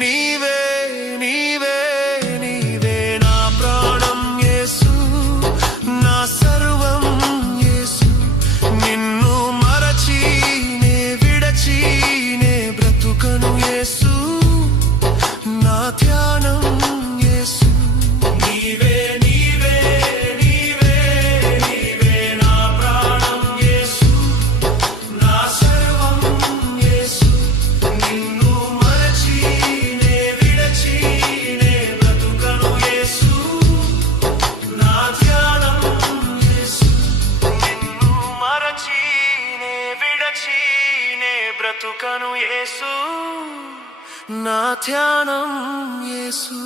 నీవే నీవే నీవే నా ప్రాణం యేసు, నా సర్వం యేసు. నిన్ను మరచి నే విడచి నే బ్రతుకను యేసు, నా ధ్యానం యేసు. నీవే నీవే నీవే నీవే నా ప్రాణం యేసు, నా సర్వం యేసు. నిన్ను మరచి నే విడచి నే బ్రతుకను యేసు, నా ధ్యానం యేసు. నిన్ను మరచి నే విడచి నే బ్రతుకను యేసు, నా ధ్యానం యేసు.